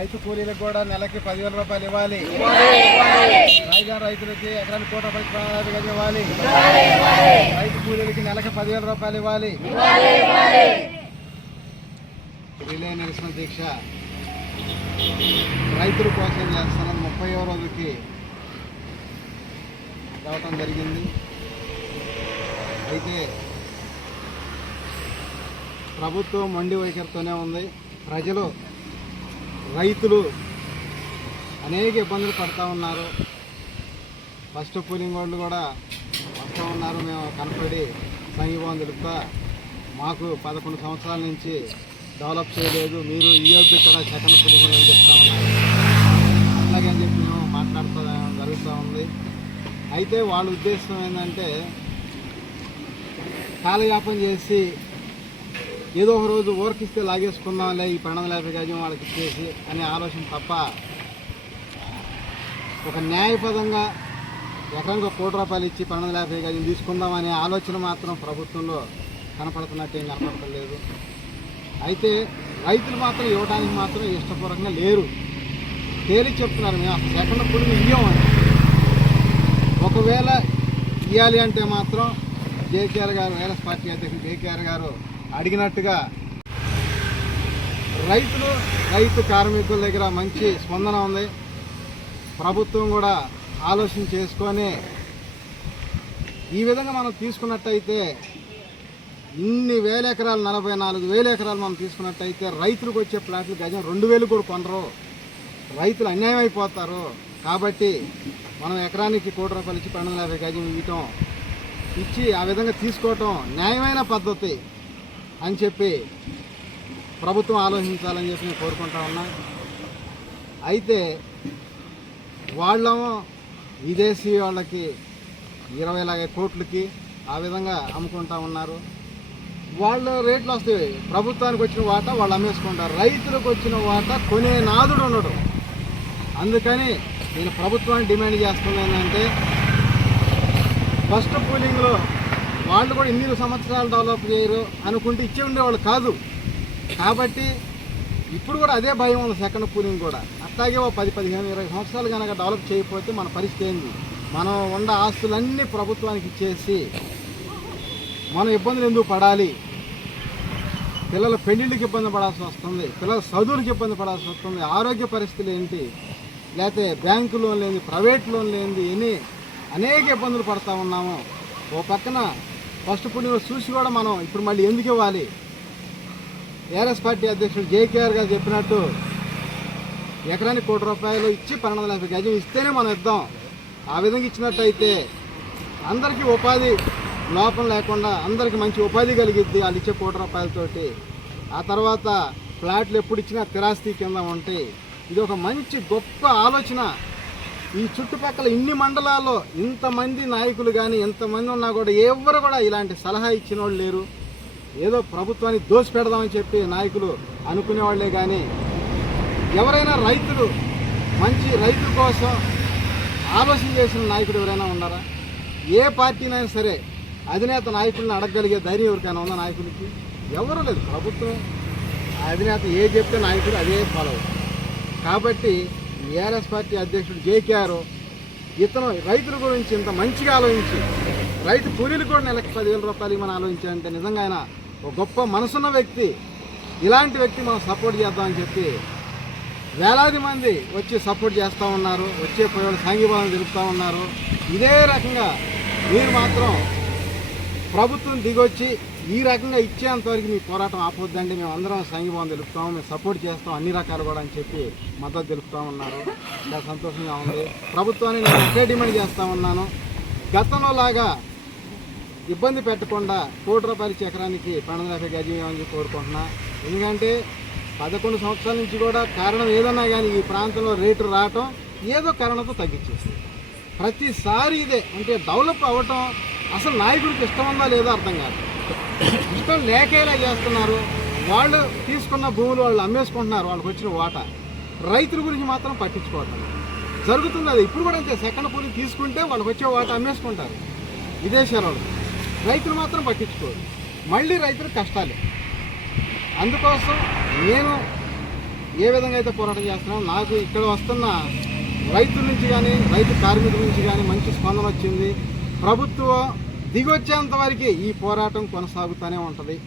రైతు కూలీలకు కూడా నెలకి పదివేల రూపాయలు ఇవ్వాలి. పైగా రైతులకి ఎకరానికి కోట పది ప్రాణాలు ఇవ్వాలి. రైతు కూలీలకి నెలకి పదివేల రూపాయలు ఇవ్వాలి. రిలే నిరసన దీక్ష. రైతుల కోసం చేస్తున్న ముప్పై రోజుకి రావటం జరిగింది. అయితే ప్రభుత్వం మండి వైఖరితోనే ఉంది. ప్రజలు రైతులు అనేక ఇబ్బందులు పడుతూ ఉన్నారు. ఫస్ట్ పూలింగ్ వాళ్ళు కూడా వస్తూ ఉన్నారు. మేము కనపడి సంఘీభావం తెలుపుతా మాకు పదకొండు సంవత్సరాల నుంచి డెవలప్ చేయలేదు. మీరు ఈ యొక్క ఇక్కడ సెకండ్ పూలింగ్ అని చెప్తా ఉన్నారు. అట్లాగే అని చెప్పి మేము మాట్లాడుతూ జరుగుతూ ఉంది. అయితే వాళ్ళ ఉద్దేశం ఏంటంటే కాలయాపన చేసి ఏదో ఒక రోజు ఊరకిస్తే లాగేసుకుందాంలే ఈ పన్నెండు వందల యాభై గజం వాళ్ళకి ఇచ్చేసి అనే ఆలోచన తప్ప ఒక న్యాయపదంగా ఎకరానికి ఒక కోటి రూపాయలు ఇచ్చి పన్నెండు వందల యాభై గజం తీసుకుందాం అనే ఆలోచన మాత్రం ప్రభుత్వంలో కనపడుతున్నట్టు ఏం కనపడలేదు అయితే రైతులు మాత్రం ఇవ్వడానికి మాత్రం ఇష్టపూర్వకంగా లేరు. తేలి చెప్తున్నారు మేము అసలు సెకండ్ పురుగు ఇవ్వమని ఒకవేళ ఇవ్వాలి అంటే మాత్రం జేకేఆర్ గారు వైఎస్ పార్టీ అధ్యక్షుడు జేకేఆర్ గారు అడిగినట్టుగా రైతులు రైతు కార్మికుల దగ్గర మంచి స్పందన ఉంది. ప్రభుత్వం కూడా ఆలోచన చేసుకొని ఈ విధంగా మనం తీసుకున్నట్టయితే ఇన్ని వేల ఎకరాలు నలభై నాలుగు వేల ఎకరాలు మనం తీసుకున్నట్టయితే రైతులకు వచ్చే ప్లాట్లు గజం రెండు వేలు కూడా కొనరు. రైతులు అన్యాయం అయిపోతారు. కాబట్టి మనం ఎకరానికి కోటి రూపాయలు ఇచ్చి పన్నెండు యాభై గజం ఇవ్వటం ఇచ్చి ఆ విధంగా తీసుకోవటం న్యాయమైన పద్ధతి. అని చెప్పి ప్రభుత్వం ఆలోచించాలని చెప్పి నేను కోరుకుంటా ఉన్నా. అయితే వాళ్ళేమో విదేశీ వాళ్ళకి ఇరవై లాగే కోట్లకి ఆ విధంగా అమ్ముకుంటా ఉన్నారు. వాళ్ళు రేట్లు వస్తాయి. ప్రభుత్వానికి వచ్చిన వాటా వాళ్ళు అమ్మేసుకుంటారు. రైతులకు వచ్చిన వాటా కొనే నాదుడు ఉండడు. అందుకని నేను ప్రభుత్వాన్ని డిమాండ్ చేస్తుంది ఏంటంటే ఫస్ట్ పూలింగ్లో వాళ్ళు కూడా ఇన్ని సంవత్సరాలు డెవలప్ చేయరు అనుకుంటే ఇచ్చే ఉండేవాళ్ళు కాదు. కాబట్టి ఇప్పుడు కూడా అదే భయం ఉంది సెకండ్ పూలింగ్ కూడా. అట్లాగే ఓ పది పదిహేను ఇరవై సంవత్సరాలు కనుక డెవలప్ చేయకపోతే మన పరిస్థితి ఏంది? మనం ఉన్న ఆస్తులన్నీ ప్రభుత్వానికి ఇచ్చేసి మనం ఇబ్బందులు ఎందుకు పడాలి? పిల్లల పెళ్ళిళ్ళకి ఇబ్బంది పడాల్సి వస్తుంది పిల్లల చదువులకు ఇబ్బంది పడాల్సి వస్తుంది ఆరోగ్య పరిస్థితులు ఏంటి? లేకపోతే బ్యాంకు లోన్ లేని ప్రైవేట్ లోన్ లేనిది ఎన్ని అనేక ఇబ్బందులు పడతా ఉన్నాము. ఓ పక్కన ఫస్ట్ పుణ్యం చూసి కూడా మనం ఇప్పుడు మళ్ళీ ఎందుకు ఇవ్వాలి? ఏఆర్ఎస్ పార్టీ అధ్యక్షుడు జేకేఆర్ గారు చెప్పినట్టు ఎకరానికి కోటి రూపాయలు ఇచ్చి పన్నెండు వందల యాభై గజం ఇస్తేనే మనం ఇద్దాం. ఆ విధంగా ఇచ్చినట్టయితే అందరికీ ఉపాధి లోపం లేకుండా అందరికీ మంచి ఉపాధి కలిగిద్ది వాళ్ళు ఇచ్చే కోటి రూపాయలతోటి. ఆ తర్వాత ఫ్లాట్లు ఎప్పుడు ఇచ్చినా స్థిరాస్తి కింద ఉంటాయి ఇది ఒక మంచి గొప్ప ఆలోచన. ఈ చుట్టుపక్కల ఇన్ని మండలాల్లో ఇంతమంది నాయకులు కానీ ఇంతమంది ఉన్నా కూడా ఎవరు కూడా ఇలాంటి సలహా ఇచ్చిన వాళ్ళు లేరు. ఏదో ప్రభుత్వాన్ని దోసి పెడదామని చెప్పి నాయకులు అనుకునే వాళ్ళే కానీ ఎవరైనా రైతులు మంచి రైతుల కోసం ఆలోచన చేసిన నాయకుడు ఎవరైనా ఉన్నారా? ఏ పార్టీనైనా సరే అధినేత నాయకులను అడగగలిగే ధైర్యం ఎవరికైనా ఉందా నాయకులకి? ఎవరు లేదు. ప్రభుత్వం అధినేత ఏ చెప్తే నాయకుడు అదే ఫాలో అవుతారు. కాబట్టి ఏఆర్ఎస్ పార్టీ అధ్యక్షుడు జేకేఆర్ ఇతను రైతుల గురించి ఇంత మంచిగా ఆలోచించి రైతు కూలీలు కూడా నెలకు పదివేల రూపాయలు ఇవ్వమని ఆలోచించాలంటే నిజంగా ఆయన ఒక గొప్ప మనసున్న వ్యక్తి. ఇలాంటి వ్యక్తి మనం సపోర్ట్ చేద్దామని చెప్పి వేలాది మంది వచ్చి సపోర్ట్ చేస్తూ ఉన్నారు వచ్చే పోయేవాళ్ళు సాంఘీభావం తెలుపుతూ ఉన్నారు. ఇదే రకంగా మీరు మాత్రం ప్రభుత్వం దిగొచ్చి ఈ రకంగా ఇచ్చేంత వరకు మీ పోరాటం ఆపొద్దండి. మేము అందరం సంఘీభావం తెలుపుతాము మేము సపోర్ట్ చేస్తాం. అన్ని రకాలు కూడా అని చెప్పి మద్దతు తెలుపుతా ఉన్నారు. చాలా సంతోషంగా ఉంది. ప్రభుత్వాన్ని నేను ఒకే డిమాండ్ చేస్తూ ఉన్నాను. గతంలో లాగా ఇబ్బంది పెట్టకుండా కోటి రూపాయల చక్రానికి పన్నెండు యాభై గజం కోరుకుంటున్నా. ఎందుకంటే పదకొండు సంవత్సరాల నుంచి కూడా కారణం ఏదన్నా కానీ ఈ ప్రాంతంలో రేటు రావటం ఏదో కారణంతో తగ్గించేస్తుంది ప్రతిసారి ఇదే. అంటే డెవలప్ అవ్వటం అసలు నాయకుడికి ఇష్టం ఉందా లేదో అర్థం కాదు. ఇష్టం లేకేలా చేస్తున్నారు? వాళ్ళు తీసుకున్న భూములు వాళ్ళు అమ్మేసుకుంటున్నారు వాళ్ళకి వచ్చిన వాటా. రైతుల గురించి మాత్రం పట్టించుకోవటం జరుగుతుంది అది. ఇప్పుడు కూడా అంతే. సెకండ్ పూలి తీసుకుంటే వాళ్ళకి వచ్చే వాటా అమ్మేసుకుంటారు విదేశాల వాళ్ళు రైతులు మాత్రం పట్టించుకోరు. మళ్ళీ రైతులు కష్టాలే. అందుకోసం నేను ఏ విధంగా అయితే పోరాటం చేస్తున్నామో నాకు ఇక్కడ వస్తున్న రైతుల నుంచి కానీ రైతు కార్మికుల నుంచి కానీ మంచి స్పందన వచ్చింది. ప్రభుత్వం దిగొచ్చేంత వరకు ఈ పోరాటం కొనసాగుతూనే ఉంటుంది.